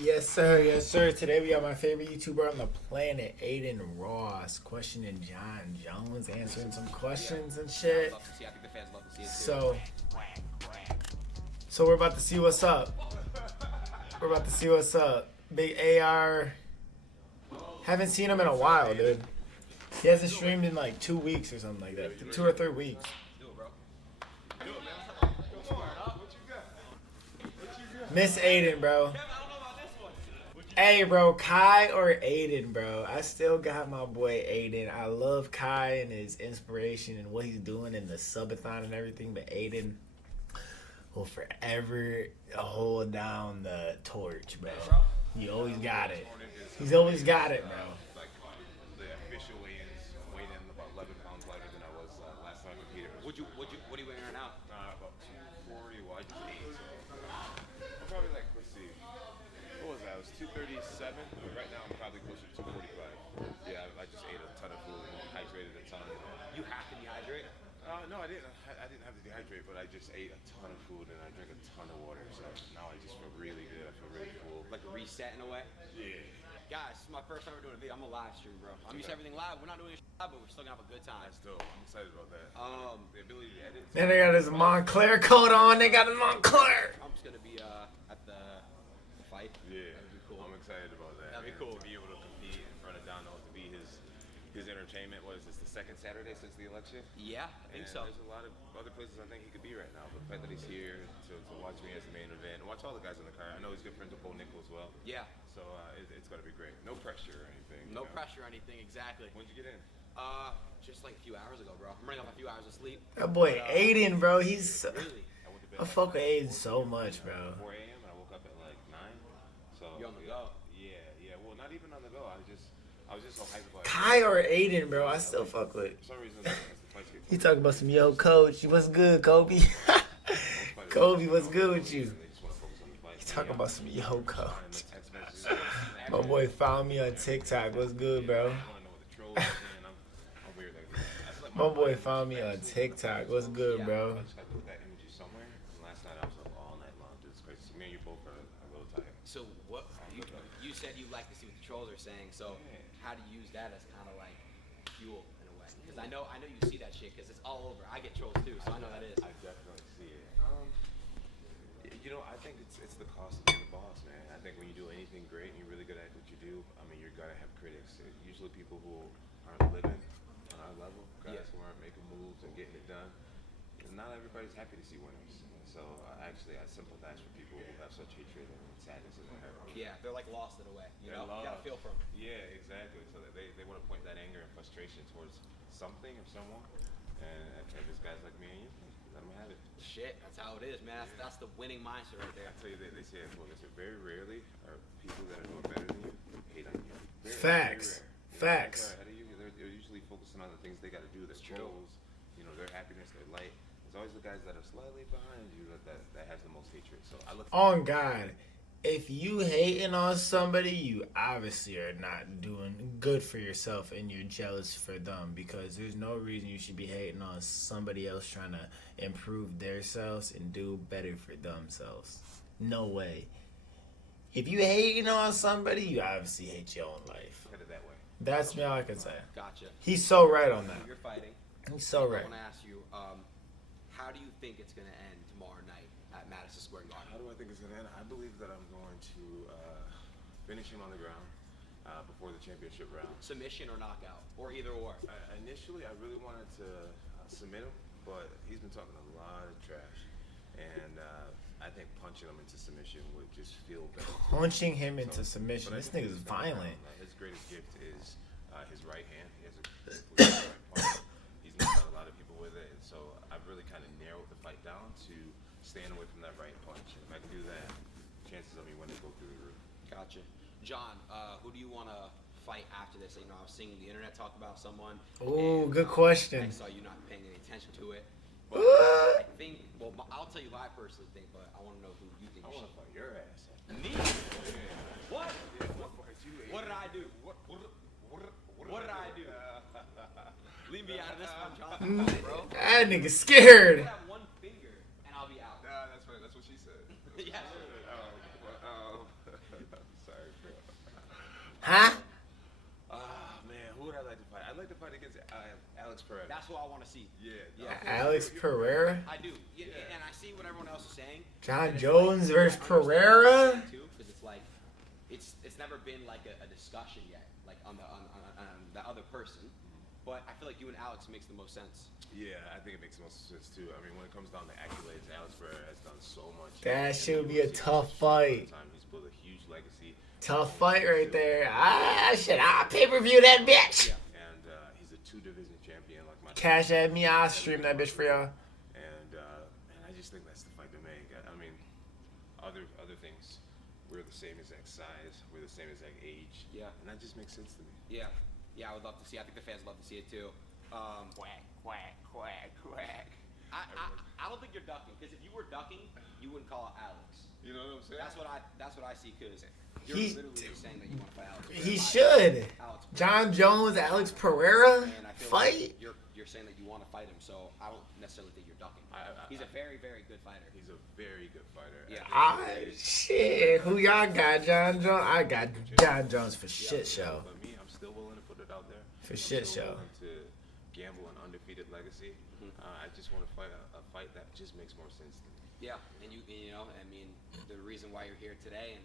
Yes, sir. Yes, sir. Today we got my favorite YouTuber on the planet, Adin Ross, questioning John Jones, answering some questions and shit. So, so we're about to see what's up. We're about to see what's up. Big AR. Haven't seen him in a while, dude. He hasn't streamed in like 2 weeks or something like that. 2 or 3 weeks. Miss Adin, bro. Hey, bro, Kai or Adin, bro? I still got my boy Adin. I love Kai and his inspiration and what he's doing in the subathon and everything, but Adin will forever hold down the torch, bro. He always got it. He's always got it, bro. Like the official weigh-ins, weighed in about 11 pounds lighter than I was last time I competed. What are you weighing right now? About 240. Well, I just ate, so I'm probably like, let's see, what was that? I was 237. Right now, I'm probably closer to 245. Yeah, I just ate a ton of food and hydrated a ton. You have to dehydrate? No, I didn't. I didn't have to dehydrate, but I just ate a ton of food and I drank a ton of water. So now I just feel really good. I feel really full. Like a reset in a way? Yeah. Guys, this is my first time we're doing a video. I'm a live stream, bro. I'm used to everything live. We're not doing it live, but we're still gonna have a good time. That's dope. I'm excited about that. The ability to edit. Then they got his Montclair coat on. They got his Montclair. I'm just gonna be at the fight. Yeah. That'd be cool. I'm excited about that. That'd be cool. To be able to compete in front of Donald, to be his entertainment. What is this, the second Saturday since the election? Yeah, I think so. There's a lot of other places I think he could be right now. But the fact that he's here to watch me as the main event and watch all the guys in the car. I know he's good friends with Bo Nickel as well. Yeah. So it's going to be great. No pressure or anything. No pressure or anything, exactly. When'd you get in? Just like a few hours ago, bro. I'm running off a few hours of sleep. That boy Adin, bro. He's. Really? I went to bed I last fuck with night Adin so much, bro. 4 a.m. and I woke up at like 9. So You're on the go. Yeah. Well, not even on the go. I was just so hyped about it. Kai or Adin, bro. I still fuck with. For some reason, as the fights get He talking about some yo, coach. What's good, Kobe? Kobe, what's good with you? They just want to focus on the fight. He talking about some yo, coach. Text messages. My boy found me on TikTok. What's good, bro? I want to know what the trolls are saying. I'm weird like this. I feel like My boy found me on TikTok. What's good, bro? I just got to put that energy somewhere. And last night I was up all night long. Dude, it's crazy. So me and you both are a little tired. So what you said you like to see what the trolls are saying. So how do you use that as kind of like fuel in a way? Because I know you see that shit because it's all over. I get trolls too, so I know that is. I definitely see it. I think it's the cost of being a boss, man. I think when you do anything great and you're really good at what you do, I mean, you're gonna have critics. Usually people who aren't living on our level, guys who aren't making moves and getting it done. And not everybody's happy to see winners. And so I sympathize with people who have such hatred and sadness in their heart. Yeah, they're like lost in a way. You know, you gotta feel for them. Yeah, exactly. So that they want to point that anger and frustration towards something or someone. And there's guys like me and you, let them have it. Shit, that's how it is, man. That's the winning mindset right there. I tell you, they say very rarely are people that are doing better than you hate on you. Facts. Facts. They're usually focusing on the things they got to do, their goals, their happiness, their light. It's always the guys that are slightly behind you that has the most hatred. So I look. On God, if you hating on somebody, you obviously are not doing good for yourself and you're jealous for them, because there's no reason you should be hating on somebody else trying to improve themselves and do better for themselves. No way. If you hating on somebody, you obviously hate your own life. Look at it that way. That's all I can say. Gotcha. He's so right on that. You're fighting. He's so right. I want to ask you, how do you think it's gonna end tomorrow night at Madison Square Garden? How do I think it's gonna end? I believe that I'm going to finish him on the ground before the championship round. Submission or knockout, or either or? Initially, I really wanted to submit him, but he's been talking a lot of trash, and I think punching him into submission would just feel better. Punching him into submission. This nigga's violent. His greatest gift is his right hand. He has a completely right punch. He's knocked out a lot of people with it, and so I've really kind of narrowed the fight down to staying away from that right punch. If I can do that, chances of me winning go through the roof. Gotcha. John, who do you want to fight after this? I was seeing the internet talk about someone. Oh, good question. I saw you not paying any attention to it. But What? I think, well, I'll tell you what I personally think, but I want to know who you think I you want to should. fight your ass. Me? What? What did I do? What did I do? Leave me out of this one, John, bro. That nigga scared. I have one finger, and I'll be out. That's right. That's what she said. Yes. Huh? Man, who would I like to fight? I'd like to fight against Alex Pereira. That's what I want to see. Yeah. Alex Pereira? I do. Yeah, and I see what everyone else is saying. John Jones versus Pereira? Because it's like, it's never been like a discussion yet, like on the other person. But I feel like you and Alex makes the most sense. Yeah, I think it makes the most sense too. I mean, when it comes down to accolades, Alex Pereira has done so much. That should be a tough fight. He's built a huge legacy. Tough fight right there. I'll pay-per-view that bitch. Yeah. And he's a 2-division champion like my Cash at me, I'll stream that bitch for y'all. And I just think that's the fight to make. I mean, other things. We're the same exact size. We're the same exact age. Yeah. And that just makes sense to me. Yeah. Yeah, I would love to see. I think the fans would love to see it too. Quack, quack, quack, quack. I don't think you're ducking, because if you were ducking, you wouldn't call it Alex. You know what I'm saying? That's what I see, because you're literally just saying that you want to fight Alex. He should. Alex John Jones, Alex Pereira, and I feel fight. like you're saying that you want to fight him, so I don't necessarily think you're ducking. He's a very, very good fighter. He's a very good fighter. Yeah. Shit. Who y'all got, John Jones? I got John Jones for shit show. But me, I'm still willing to put it out there. For shit Still show. willing to gamble an undefeated legacy. I just want to fight a fight that just makes more sense to me. Yeah, and you know, I mean, the reason why you're here today, and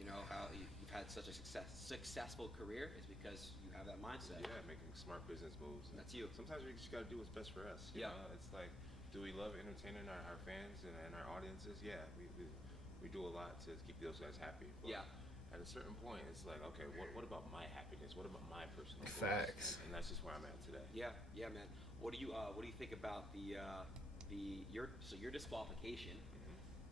you know how you've had such a successful career is because you have that mindset. Yeah, making smart business moves. And that's you. Sometimes we just got to do what's best for us. You know? It's like, do we love entertaining our fans and our audiences? Yeah, we do a lot to keep those guys happy. But Yeah. at a certain point, it's like, okay, what about my happiness? What about my personal goals? Facts. And that's just where I'm at today. Yeah, man. What do you think about your disqualification?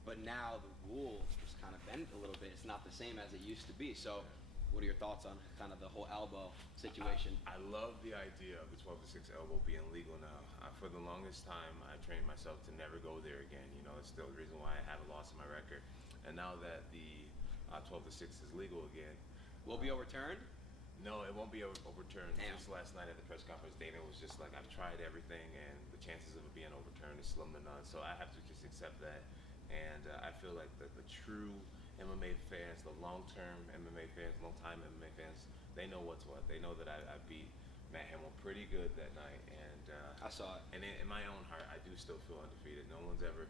But now the rule is kind of bent a little bit. It's not the same as it used to be. So, what are your thoughts on kind of the whole elbow situation? I love the idea of the 12-6 elbow being legal now. For the longest time, I trained myself to never go there again. You know, it's still the reason why I have a loss in my record. And now that the 12-6 is legal again, Will it be overturned? no, it won't be overturned. Damn. Just last night at the press conference, Dana was just like, I've tried everything, and the chances of it being overturned is slim to none. So I have to just accept that. And I feel like the true MMA fans, the long-term MMA fans, long-time MMA fans, they know what's what. They know that I beat Matt Hamill pretty good that night. And I saw it. And in my own heart, I do still feel undefeated. No one's ever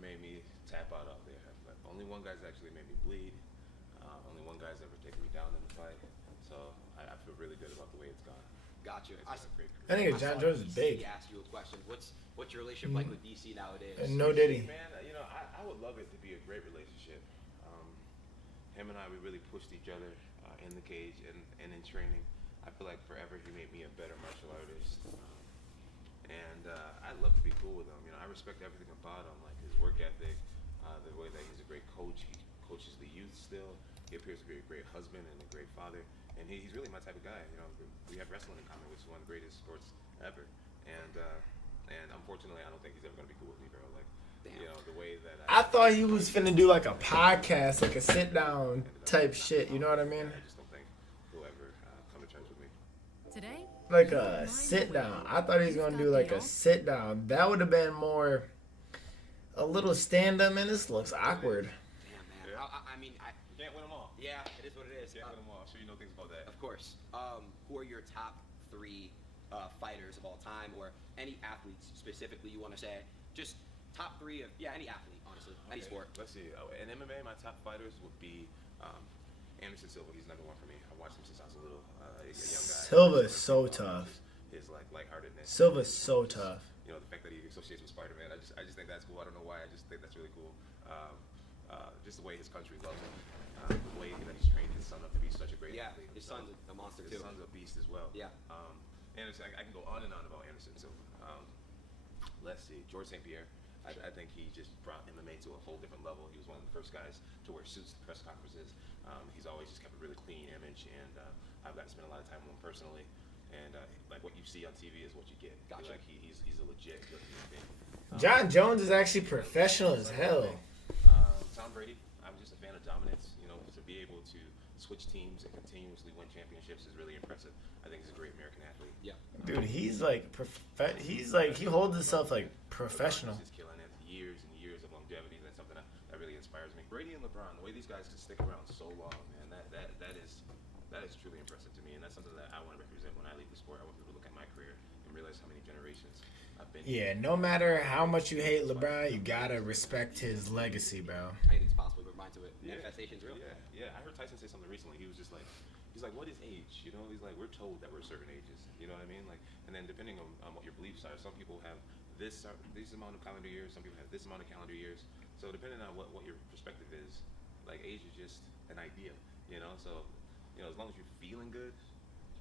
made me tap out there. But only one guy's actually made me bleed. Only one guy's ever taken me down in the fight. So I feel really good about the way it's gone. Gotcha. It's been a great career. I think John Jones is big. Asked you a question. What's your relationship like with DC nowadays? And no Diddy. Man, you know, I would love it to be a great relationship. Him and I, we really pushed each other in the cage and in training. I feel like forever he made me a better martial artist. And I'd love to be cool with him. You know, I respect everything about him, like his work ethic, the way that he's a great coach. He coaches the youth still. He appears to be a great husband and a great father. And he's really my type of guy. You know, we have wrestling in common, which is one of the greatest sports ever. And unfortunately, I don't think he's ever gonna be cool with me, bro. Like, Damn. you know, the way that I thought he was finna do like a podcast, like a sit down type shit. You know what I mean? I just don't think he'll ever come to terms with me. Today, Like a sit down. I thought he was gonna do like a sit down. That would have been more a little stand up, and this looks awkward. Damn, man. Yeah. I mean, You can't win them all. yeah, it is what it is. You can't win them all. I'm sure you know things about that. Of course. Who are your top 3 fighters of all time, or any athletes specifically you want to say? Just top 3 of any athlete, honestly, any sport. Let's see. In MMA, my top fighters would be Anderson Silva. He's number 1 for me. I watched him since I was a little a young guy. Silva is so tough. His like lightheartedness. Silva's so tough. You know, the fact that he associates with Spider-Man. I just think that's cool. I don't know why. I just think that's really cool. Just the way his country loves him. The way that he's trained his son up to be such a great athlete. His son's a monster His too. son's a beast as well. Yeah. Anderson, I can go on and on about Anderson Silva. Let's see, George St. Pierre. I think he just brought MMA to a whole different level. He was one of the first guys to wear suits at press conferences. He's always just kept a really clean image, and I've got to spend a lot of time with him personally. And like what you see on TV is what you get. Gotcha. Like he's a legit good human being. John Jones is actually professional as hell. Tom Brady. I'm just a fan of dominance. You know, to be able to switch teams and continuously win championships is really impressive. I think he's a great American athlete. Yeah. Dude, he's like he holds himself like professional. He's killing it. Years and years of longevity. That's something I really inspires me. Brady and LeBron, the way these guys can stick around so long, man, that is truly impressive to me, and that's something that I want to represent when I leave the sport. I want people to look at my career and realize how many generations I've been. Yeah, no matter how much you hate LeBron, you gotta respect his legacy, bro. Anything's possible. We're mind to it. Yeah. Manifestation's real. Yeah. I heard Tyson say something recently. He was just like, he's like, what is age? You know, he's like, we're told that we're certain ages. You know what I mean? Like, and then depending on what your beliefs are, some people have this amount of calendar years, some people have this amount of calendar years. So depending on what your perspective is, like age is just an idea. You know, so as long as you're feeling good,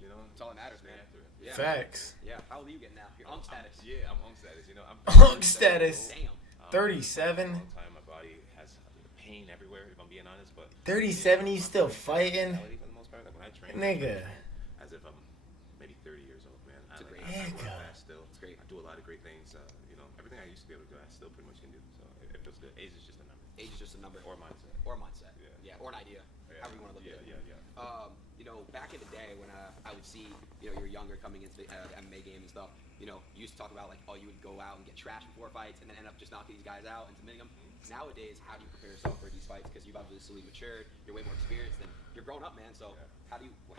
That's all that matters, man. After it. Yeah. Facts. Yeah. How old are you getting now? Your unk status. I'm unk status. I'm Unk status. Damn. 37. All the time, my body has pain everywhere. If I'm being honest, but 37, you still fighting? for the most part, like when I train, Nigga. as if I'm maybe 30 years old, man. It's a great I age. work fast still. It's great. I do a lot of great things. Everything I used to be able to do, I still pretty much can do. So it feels good. Age is just a number. Age is just a number. Or mindset. Or mindset. Yeah. Or an idea. Yeah. However you want to look at it. Yeah. Back in the day when I would see, you were younger coming into the MMA game and stuff, you used to talk about, like, oh, you would go out and get trashed before fights and then end up just knocking these guys out and submitting them. Nowadays, how do you prepare yourself for these fights? Because you've obviously matured, you're way more experienced, and you're grown up, man. So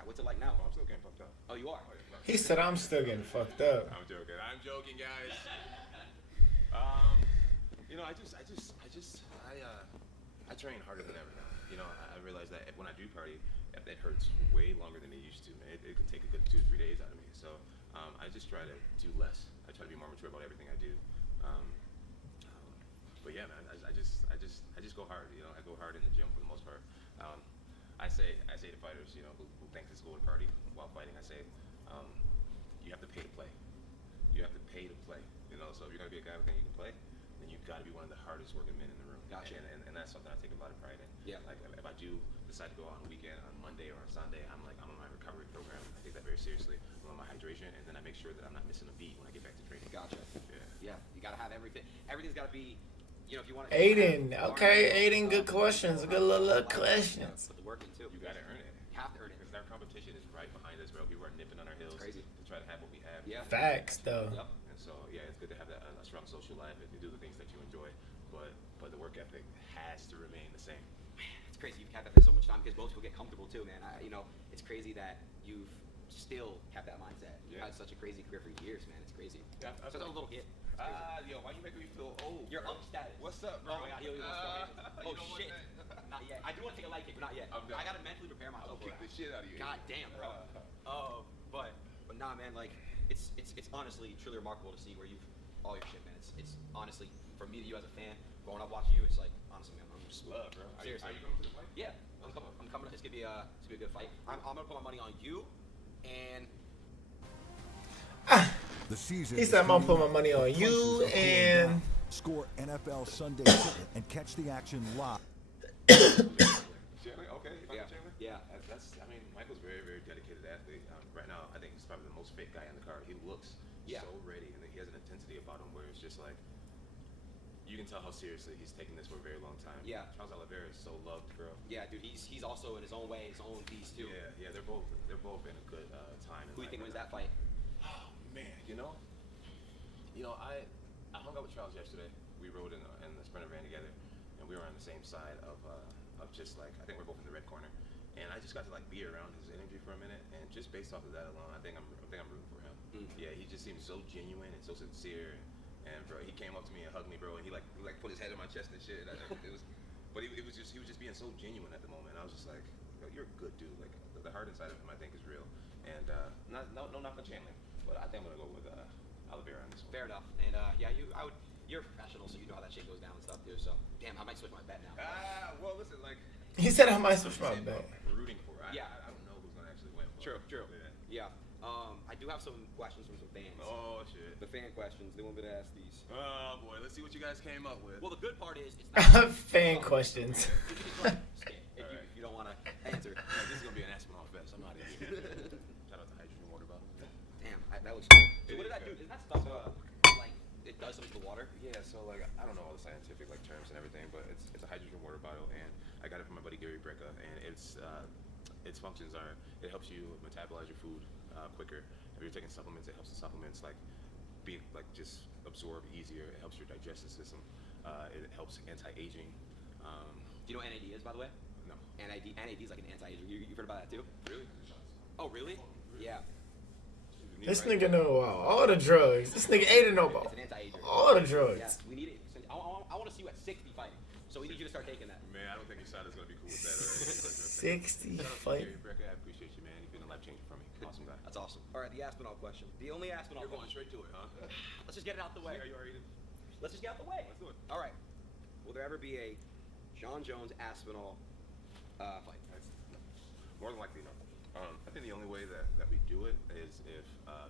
what's it like now? I'm still getting fucked up. Oh, you are? He said I'm still getting fucked up. I'm joking, guys. I train harder than ever now. I realize that when I do party, it hurts way longer than it used to, man. It can take a good 2 or 3 days out of me. So I just try to do less. I try to be more mature about everything I do. But yeah, man, I just go hard. I go hard in the gym for the most part. I say to fighters, who think it's cool to party while fighting, I say, you have to pay to play. You have to pay to play. So if you're gonna be a guy who thinks you can play, then you've got to be one of the hardest working men in the room. Gotcha. And that's something I take a lot of pride in. Yeah. Like if I do decide to go out on the weekend, on Monday or on Sunday, I'm on my recovery program. I take that very seriously. I'm on my hydration, and then I make sure that I'm not missing a beat when I get back to training. Gotcha. Yeah. You gotta have everything. Everything's gotta be. If you want to. Aiden. Okay, Aiden, good questions. Good little questions. Put the work in too. You gotta earn it. You have to earn it. Because our competition is right behind us, bro. People are nipping on our heels Crazy. to try to have what we have. Yeah. Facts, though. Yep. And so, it's good to have a strong social life and to do the things that you enjoy. But the work ethic has to remain the same. It's crazy you've kept that for so much time because most people get comfortable too, man. It's crazy that you've still kept that mindset. You've had such a crazy career for years, man. It's crazy. Yeah, Such a little hit. Why you making me feel old? Your bro? unk status. What's up, bro? Oh my God, he wants to You Oh don't want shit. that? Not yet. I do want to take a light kick, but not yet. I'm done. I gotta mentally prepare I'll myself. kick the shit out of you. God damn, bro. But nah, man. Like it's honestly truly remarkable to see where you've all your shit, man. It's honestly from me to you as a fan, growing up watching you. It's like honestly, man, I'm just love, bro. Seriously. Are you going to the fight? Yeah, I'm coming. It's gonna be a good fight. I'm gonna put my money on you, and The season He said I'm gonna put my money on you and score NFL Sunday Ticket and catch the action live. Chandler? Okay. Yeah. Chandler? Yeah. Michael's a very, very dedicated athlete. Right now, I think he's probably the most fit guy in the card. He looks so ready, and he has an intensity about him where it's just like, you can tell how seriously he's taking this for a very long time. Yeah. Charles Oliveira is so loved, bro. yeah, dude, he's also in his own way, his own beast too. Yeah, they're both in a good time. Who do you think wins that fight? Oh man, I hung out with Charles yesterday. We rode in the Sprinter van together, and we were on the same side of just like, I think we're both in the red corner, and I just got to like be around his energy for a minute, and just based off of that alone, I think I'm rooting for him. Yeah, he just seems so genuine and so sincere, and bro, he came up to me and hugged me, bro, and he like put his head on my chest and shit. But he was just being so genuine at the moment. I was just like, yo, you're a good dude. Like the heart inside of him, I think, is real. And no knock on Chandler, but I think I'm gonna go with Oliveira on this one. Fair enough. And you're a professional, so you know how that shit goes down and stuff too. So damn, I might switch my bet now. Well, listen, like he said I might switch my I'm bet. rooting for. Yeah. I don't know who's gonna actually win. But True. Yeah. Yeah. I do have some questions from some fans. Oh shit. The fan questions. They want me to ask these. Oh boy, let's see what you guys came up with. Well, the good part is it's not Fan questions. You can just like skip if you don't want to answer. This is gonna be an Aspinall fest. I'm not here. Shout out to hydrogen water bottle. Damn, that looks cool. So what did that do? Isn't that stuff like it does something to the water? Yeah, so like I don't know all the scientific like terms and everything, but it's a hydrogen water bottle, and I got it from my buddy Gary Brecka, and its functions are it helps you metabolize your food quicker. If you're taking supplements, it helps the supplements like be like just absorb easier. It helps your digestive system. It helps anti-aging. Do you know what NAD is, by the way? No. NAD is like an anti-aging. You've heard about that too? Really? Oh, really? Yeah. This nigga know all the drugs. This nigga Adin know about It's an anti-ager. all the drugs. Yes, we need it. I want to see you at 60 fighting. So we need you to start taking that. Man, I don't think Ishada's gonna be cool with that. Already. 60 Shout out to fight. Gary Brecker. I appreciate you, man. You've been a life changer for me. Awesome guy. That's awesome. All right, the Aspinall question. The only Aspinall You're going question. straight to it, huh? Let's just get it out the way. Are you already? Let's just get out the way. Let's do it. All right. Will there ever be a John Jones Aspinall fight? More than likely, no. I think the only way that we do it is if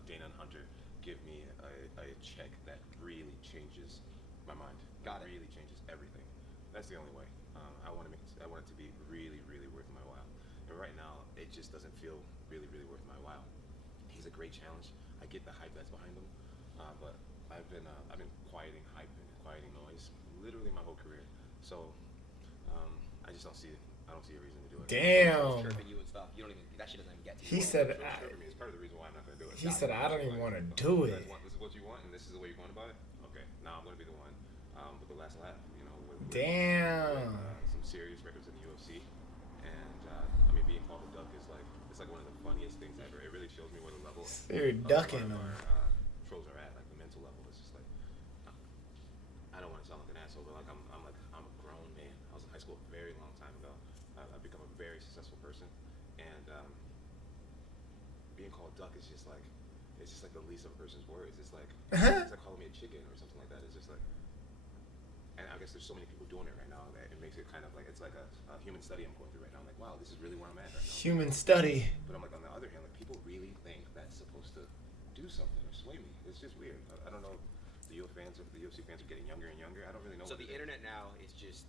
Dana and Hunter give me a check that really changes my mind. Got it. Really changes everything. That's the only way. I want it to be really, really worth my while. And right now, it just doesn't feel really, really worth my while. He's a great challenge. I get the hype that's behind him, but I've been quieting hype and quieting noise literally my whole career. So I just don't see it. I don't see a reason to do it. Damn. Chirping you and stuff. You don't even. That shit doesn't even get to you. He said, It's part of the reason why I'm not gonna do it. he said, I don't even want to do it. This is what you want, and this is the way you're going about it. Okay, now I'm gonna be the one with the last laugh. You know, with Damn. some serious records in the UFC, and I mean, being called a duck is like one of the funniest things ever. It really shows me where the level You're ducking of him. our trolls are at, like the mental level. It's just like I don't want to sound like an asshole, but like I'm a grown man. I was in high school a very long time ago. I've become a very successful person, and being called duck is just like the least of a person's words. It's like calling me a chicken or something like that. It's just like, and I guess there's so many people doing it right now that it makes it kind of like it's like a human study I'm going through right now. I'm like, wow, this is really where I'm at right now. Human study. But I'm like, on the other hand, like people really think that's supposed to do something or sway me. It's just weird. I don't know. The UFC fans are getting younger and younger. I don't really know. So what the it is. internet now is just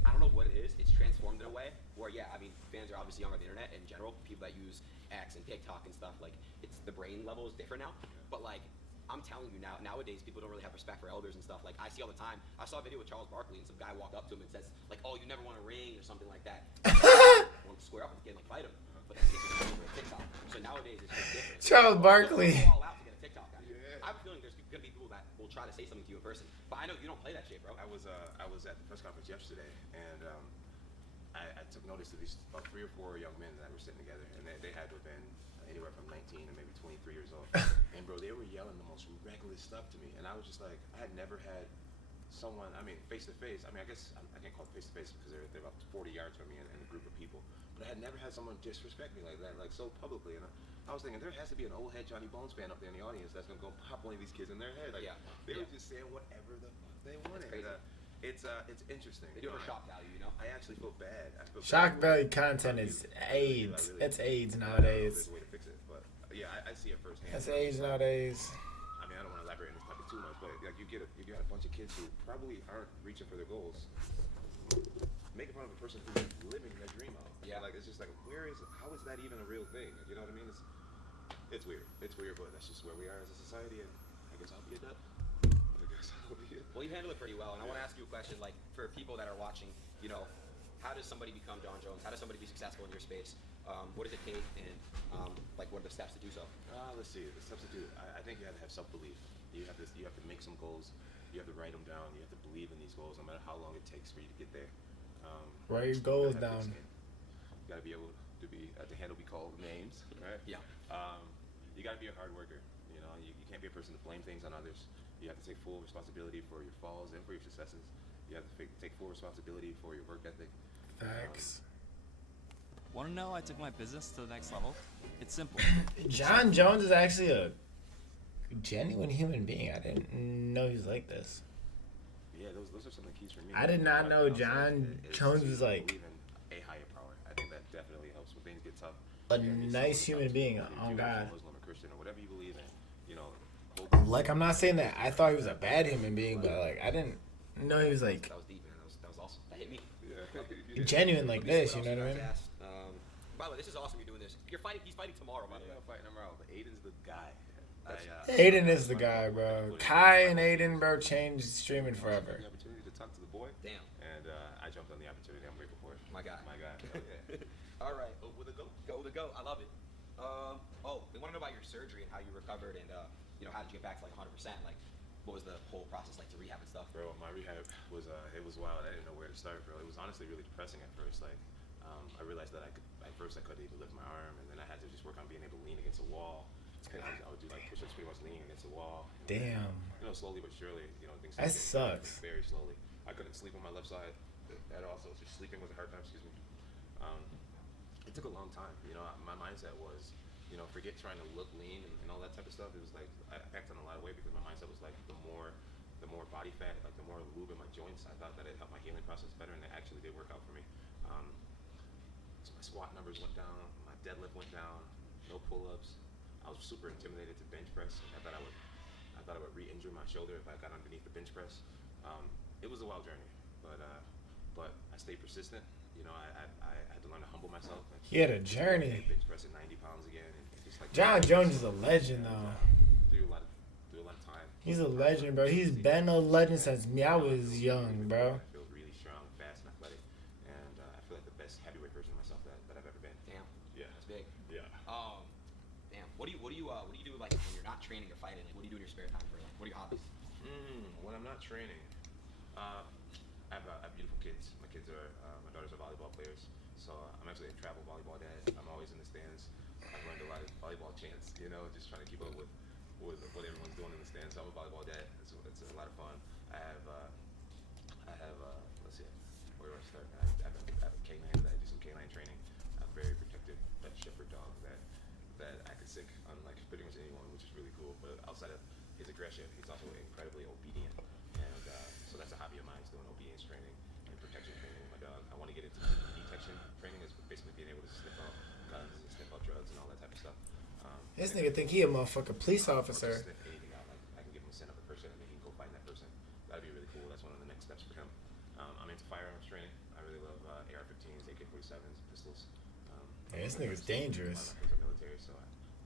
I don't know what it is. It's transformed in a way where I mean fans are obviously younger on the internet in general. People that use X and TikTok and stuff, like it's the brain level is different now. But like I'm telling you nowadays people don't really have respect for elders and stuff. Like I see all the time. I saw a video with Charles Barkley and some guy walked up to him and says like, "Oh, you never want to ring" or something like that. Want to square up with the kid, like fight him. But that kid's just over a TikTok. So nowadays it's just different. Charles Barkley. Go all out to get a TikTok guy. Yeah. I have a feeling there's gonna be people that will try to say something to you in person. But I know you don't play that shit, bro. I was at the press conference yesterday, and I took notice of these about 3 or 4 young men that were sitting together, and they had to have been anywhere from 19 to maybe 23 years old. And bro, they were yelling the most reckless stuff to me, and I was just like, I had never had someone, I mean, face to face. I mean, I guess I can't call it face to face because they're about 40 yards from me in a group of people. But I had never had someone disrespect me like that, like so publicly. And I was thinking there has to be an old head Johnny Bones fan up there in the audience that's gonna go pop one of these kids in their head. Like they were just saying whatever the fuck they wanted. It's interesting. They do it for shock value, you know. I actually feel bad. I feel Shock bad. value content is AIDS. It's AIDS There's nowadays. a way to fix it, but yeah, I see it firsthand. It's AIDS nowadays. I mean, I don't want to elaborate on this topic too much, but like you got a bunch of kids who probably aren't reaching for their goals, making fun of a person who's living their dream out. Yeah. Like it's just like, how is that even a real thing? You know what I mean? It's weird. It's weird, but that's just where we are as a society, and I guess I'll be a duck. Well, you handle it pretty well, and I want to ask you a question. Like for people that are watching, you know, how does somebody become John Jones? How does somebody be successful in your space? What does it take, and like what are the steps to do so? Let's see. The steps to do. I think you have to have self-belief. You have to make some goals. You have to write them down. You have to believe in these goals, no matter how long it takes for you to get there. Write your goals down. You got to be able to handle be called names, right? Yeah. You got to be a hard worker. You know, you can't be a person to blame things on others. You have to take full responsibility for your falls and for your successes. You have to take full responsibility for your work ethic. Facts. Want to know I took my business to the next level? It's simple. John Jones is actually a genuine human being. I didn't know he was like this. Yeah, those are some of the keys for me. I did not know John Jones was like believe in a higher power. I think that definitely helps when things get tough. a nice human being. Oh God. Muslim or Christian or whatever you believe in, you know. Like I'm not saying that I thought he was a bad human being, but like I didn't know he was like That was deep, man. That was awesome. That hit me. Yeah. genuine like this. You know what I mean? By the way, this is awesome. You're doing this. He's fighting tomorrow. By the way. I'm fighting him out. Aiden's the guy. Aiden is the guy, bro. Kai and Aiden, bro, changed streaming forever. The opportunity to talk to the boy. Damn. And I jumped on the opportunity. I'm grateful for it. My guy. My guy. Okay. All right. Oh, with a go. Go to go. I love it. They want to know about your surgery and how you recovered and you know how did you get back to like 100%? Like, What was the whole process like to rehab and stuff? Bro, my rehab was it was wild. I didn't know where to start, bro. It was honestly really depressing at first. Like, I realized that at first I couldn't even lift my arm, and then I had to just work on being able to lean against a wall. And I would do like push-ups, pretty much leaning against a wall. Damn. You know, slowly but surely, you know, things. That sucks. Very slowly. I couldn't sleep on my left side at all, so just sleeping was a hard time. Excuse me. It took a long time. You know, my mindset was, you know, forget trying to look lean and all that type of stuff. It was like I acted in a lot of way because my mindset was like the more body fat, like the more lube in my joints, I thought that it helped my healing process better, and it actually did work out for me. So my squat numbers went down, my deadlift went down, no pull-ups. I was super intimidated to bench press. I thought I would re-injure my shoulder if I got underneath the bench press. It was a wild journey, but I stayed persistent. You know, I had to learn to humble myself. He had a journey. Bench pressing 90 pounds again. And just like John Jones is a legend, though. Through a lot of time. He's a legend, bro. He's been a legend since me. I was young, bro. I feel really strong, fast, and athletic, and I feel like the best heavyweight version of myself that I've ever been. Damn. Yeah. That's big. Yeah. Damn. What do you do like when you're not training or fighting? Like, what do you do in your spare time for like? What are your hobbies? When I'm not training, I have beautiful kids. My kids are my daughters are volleyball players, so I'm actually a travel volleyball dad. I'm always in the stands. I've learned a lot of volleyball chants, you know, just trying to keep up with what everyone's doing in the stands. So I'm a volleyball dad. It's a lot of fun. I have let's see, where do I start? I have a canine that I do some canine training. I'm very protective Dutch Shepherd dog that I can sick on like pretty much anyone, which is really cool. But outside of his aggression, he's also incredibly obedient, and so that's a hobby of mine, is doing obedience training and protection training with my dog. I want to get into detection training, is basically being able to sniff out guns and sniff out drugs and all that type of stuff. This nigga think he a motherfucking police officer. Sniff anything out. Like I can give him a scent of a person and then he can go find that person. That'd be really cool. That's one of the next steps for him. I'm into firearms training. I really love AR-15s, AK-47s, pistols. Yeah, this nigga's dangerous. My kids are military, so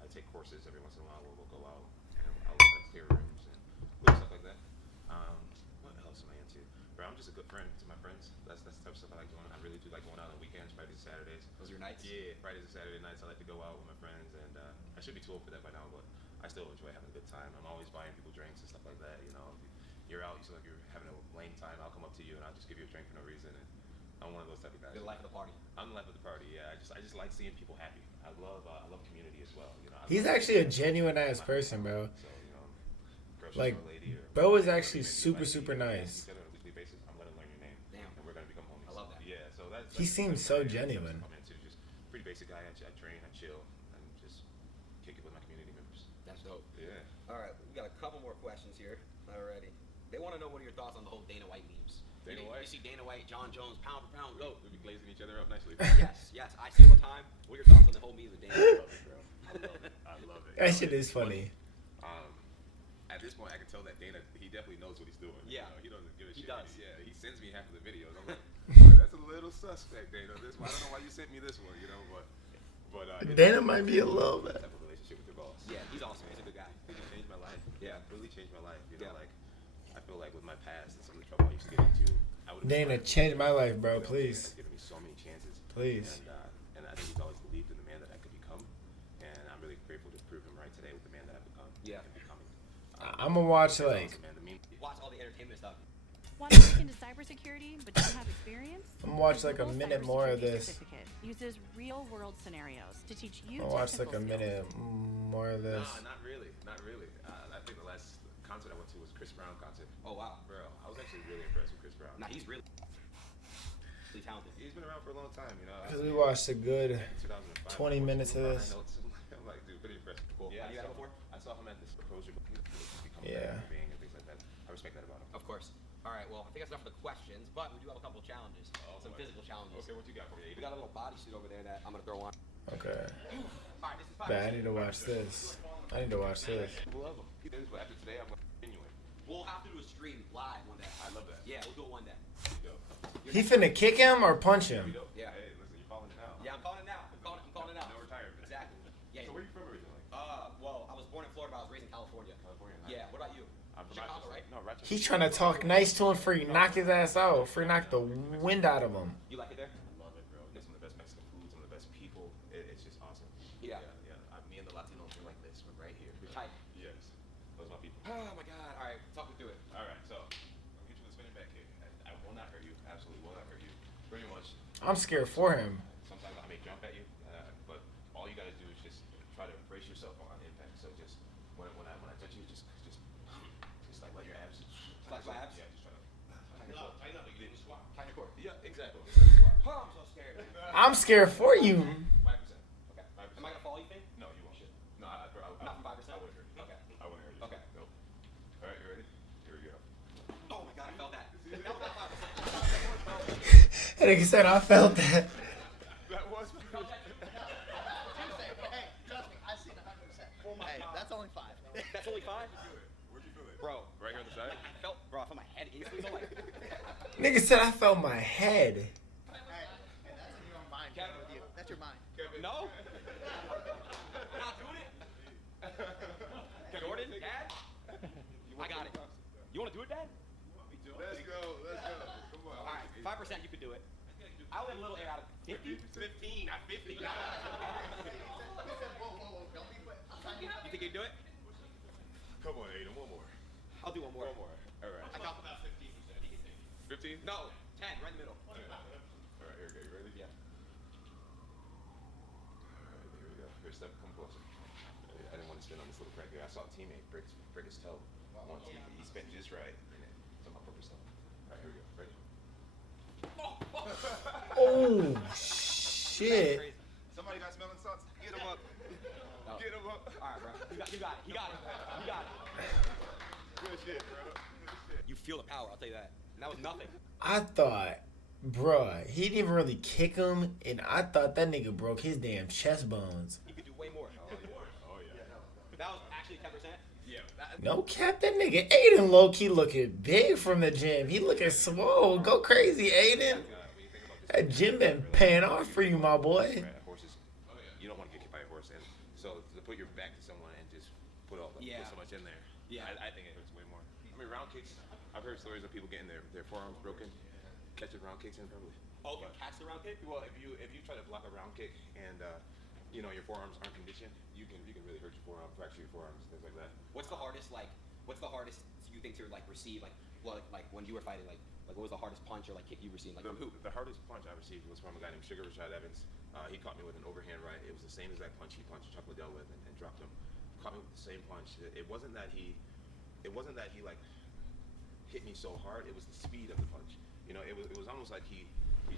I take courses every once in a while where we'll go out and I'll learn how to clear rooms and little stuff like that. What else am I into? Bro, I'm just a good friend to my friends. That's the type of stuff I like doing. I really do like going out on weekends, Fridays and Saturdays. Those are your nights? Yeah, Fridays and Saturday nights. I like to go out with my friends, and I should be too old for that by now, but I still enjoy having a good time. I'm always buying people drinks and stuff like that. You know, you're out, you feel like you're having a lame time. I'll come up to you and I'll just give you a drink for no reason. And I'm one of those type of guys. You're the life of the party. I'm the life of the party. Yeah, I just like seeing people happy. I love community as well. You know, He's actually a genuine ass person, bro. So you know, grocery Like, store lady or bro is whatever, actually maybe super nice. each other on a weekly basis. I'm gonna learn your name. Damn. And we're gonna become homies. I love that. Yeah. So that's He seems so genuine. I'm into just pretty basic guy. I train, I chill, and just kick it with my community members. That's dope. Yeah. All right, we got a couple more questions here already. They want to know what are your thoughts on the whole Dana White memes. Dana you, White? You see Dana White, John Jones, pound for pound, go. We'll be glazing each other up nicely. Yes, I see all the time. What are your thoughts on the whole memes with Dana? I love it, bro. I love it. That shit is funny. At this point, I can tell that Dana, he definitely knows what he's doing. Yeah. You know, he doesn't give a He shit. does. Yeah, he sends me half of the videos. I'm like, that's a little suspect, Dana. I don't know why you sent me this one, you know, but Dana might be a little bit. type of relationship with your boss. Yeah, he's awesome. He's a good guy. It changed my life. Yeah. Really changed my life. You know, Yeah. like, I feel like with my past and some of the trouble I used to get into, I would Dana, change my life, bro, please. Given me so many chances. Please. And I think he's always believed in the man that I could become, and I'm really grateful to prove him right today with the man that I've become. Yeah. And becoming. I'm gonna watch, It's like, awesome, man. The meme. Watch all the entertainment stuff. Want to look into cybersecurity but don't have experience? I'm gonna watch like a Google minute more of Cybersecurity this. Certificate uses real-world scenarios to teach you I'm gonna watch like a technical skills. minute more of this. Nah, not really. Not really. I think the last concert I went to was Chris Brown concert. Oh wow. Bro, I was actually really impressed with Chris Brown. Nah, he's really talented. He's been around for a long time, you know. Cause we watched a good Back in 2005, 20 minutes of behind this. notes. I'm like, dude, pretty impressed. Cool. Yeah, Have you had it before? I saw him at this proposal, but he's become a Yeah. better being and things like that. I respect that about him. Of course. All right, well, I think that's enough for the questions, but we do have a couple of challenges. Oh, Some boy. physical challenges. Okay, what you got for me? We got a little bodysuit over there that I'm going to throw on. Okay. All right, this is But I need to watch this. I need to watch this. People love him. He does, but after today, I'm going to continue it. We'll have to do a stream live one day. I love that. Yeah, we'll do it one day. Dope. He finna kick him or punch him? Dope. Yeah. Hey, listen, you're calling it now. Yeah, I'm calling it now. I'm calling it out. No retirement. Exactly. Yeah. So where are you from originally? Well, I was born in Florida, but I was raised in California. California. Yeah. What about you? I'm from Chicago, Rochester. right? No, Rochester. He's trying to talk nice to him for he knock his ass out. For knock the wind out of him. You like it there? I love it, bro. Get some of the best Mexican food, some of the best people. It's just awesome. Yeah. Me and the Latinos, we're like this. We're right here. You're tight. Yes. Those are my people. Oh my God. All right, talk me through I'm scared for him. Sometimes I may jump at you, but all you gotta do is just try to brace yourself on impact. So just when I touch you, just like let your abs. Flex my abs? Yeah, just try to tighten up. You didn't squat. Tighten your core. Yeah, exactly. Just like a squat. Oh, I'm so scared. I'm scared for you. 5%. Okay. 5%. Am I gonna fall, you think? No, you won't. No, Not from 5%? I wouldn't hurt you. Okay. I wouldn't hurt you. Okay. Nope. All right, you ready? Here we go. Oh my god, I felt that. That was not 5%. And like I said, I felt that. That was. Hey, trust me, I've seen 100%. Hey, that's only 5. That's only 5? Where'd you feel it? Bro. Right here on the side? I felt, bro, I felt my head instantly. Like, Nigga said I felt my head. Hey, that's in your own mind. Kevin. With you. That's your mind. no? Not doing it? Jordan, Dad? I got it. You wanna do it, Dad? Let's go. Come on. Alright, 5% you could do it. I'll let a little air out of 50? 15, not 50. Whoa, don't be quick. You think you can do it? Come on, Aiden. One more. I'll do one more. All right. I got about 15%. 15? No, 10, right in the middle. All right, here we go. You ready? Yeah. All right, here we go. Here, step, come closer. I didn't want to spin on this little crack here. I saw a teammate break his toe once. He spent just right, and it took my purpose toe. All right, here we go. Ready? Oh shit. Somebody got smelling salts? Get him up. No. Get him up. Alright, bro. You got it. You got it. Good shit, bro. You feel the power, I'll tell you that. And that was nothing. I thought, bruh, he didn't even really kick him, and I thought that nigga broke his damn chest bones. You could do way more. Oh, yeah. That was actually 10%. Yeah. No cap, that nigga Aiden low-key looking big from the gym. He looking swole. Go crazy, Aiden. When you think about this, That gym been paying off for you, my boy. horses, you don't want to get hit by a horse, and so to put your back to someone and just put so much in there, I think it hurts way more. I mean, round kicks. I've heard stories of people getting their forearms broken, catching round kicks in probably. Oh, you catch the round kick? Well, if you try to block a round kick and your forearms aren't conditioned, you can really hurt your forearm, fracture your forearms, things like that. What's the hardest you think to like receive like when you were fighting like what was the hardest punch or like kick you received like from who? The hardest punch I received was from a guy named Sugar Rashad Evans. He caught me with an overhand right. It was the same exact punch he punched Chuck Liddell with and dropped him. Caught me with the same punch. It wasn't that he like hit me so hard. It was the speed of the punch. You know, it was almost like he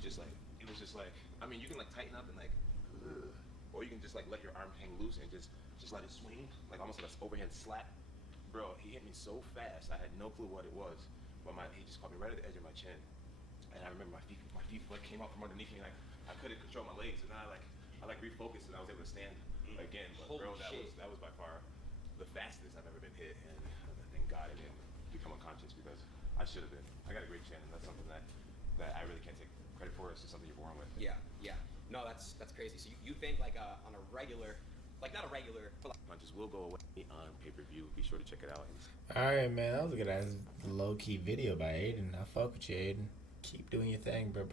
just like it was just like I mean you can like tighten up and like or you can just like let your arm hang loose and just let it swing like almost like an overhand slap. Bro, he hit me so fast I had no clue what it was, but he just caught me right at the edge of my chin, and I remember my feet like came out from underneath me like I couldn't control my legs, and then I refocused and I was able to stand again. But Holy bro, shit. that was by far the fastest I've ever been hit, and thank God I didn't become unconscious because I should have been. I got a great chin, and that's something that I really can't take credit for. It's just something you're born with. Yeah. No, that's crazy. So you think like on a regular, like not a regular, but like Punches will go away on pay-per-view. Be sure to check it out. Alright, man. That was a good ass low-key video by Aiden. I fuck with you, Aiden. Keep doing your thing, bro.